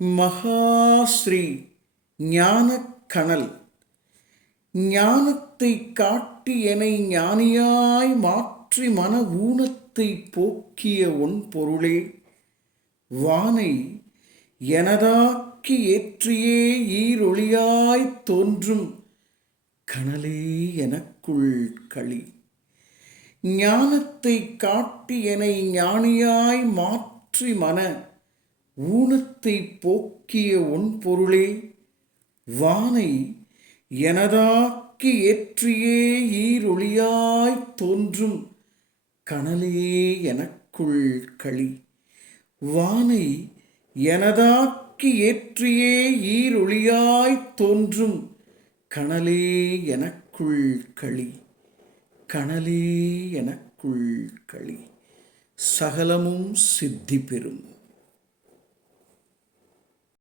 மகாஸ்ரீ ஞானக்கணல் ஞானத்தை காட்டி எனை ஞானியாய் மாற்றி மன ஊனத்தை போக்கிய ஒன் பொருளே, வானை எனதாக்கி ஏற்றியே ஈரொளியாய்த் தோன்றும் கனலே எனக்குள் களி. ஞானத்தை காட்டி எனை ஞானியாய் மாற்றி மன ஊனத்தை போக்கிய ஒன் பொருளே, வானை எனதாக்கி ஏற்றியே ஈரொளியாய்த் தோன்றும் கனலே எனக்குள் களி. வானை எனதாக்கி ஏற்றியே ஈரொளியாய்த் தோன்றும் கனலே எனக்குள் களி. கனலே எனக்குள் களி. சகலமும் சித்தி பெறும்.